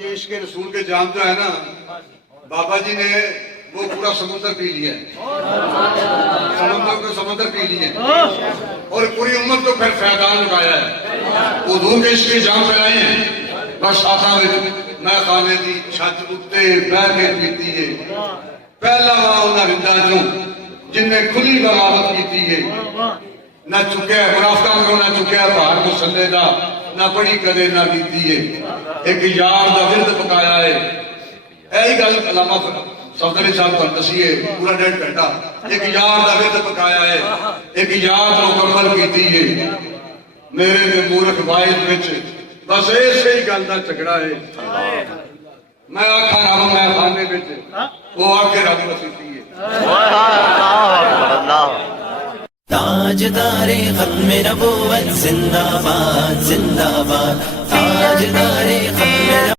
ये इश्क रसूल के जाम जो है ना, बाबा जी ने वो पूरा समुद्र पी लिया, समुद्र पी लिए और पूरी उम्मत को फिर फैदान लगाया है। हुजूर के इश्क के जाम फैलाए हैं। बस आखा मैं खाने की छत उत्ते बह के पीती है, पहला वाह उन्हें रिंदा चो जिन्हें खुली बगावत की है, ना चुकया मुनाफका को ना चुकया भार मुसल्ले का, ना पढ़ी कदे ना की है, एक यार का विरद पकाया है। यही गल अलामा सफदर साहब को दसी है पूरा 1.5 घंटा, एक यार का विरद पकाया है, एक यार को मुकम्मल की है। मेरे ने मूर्ख वाइद विच बस इसे ही गल का झगड़ा है। मैं आखा रब मैं खाने विच वो आके रब वसीती है। ताजदारे खत्म नबूवत जिंदाबाद जिंदाबाद, ताजदारे खत्म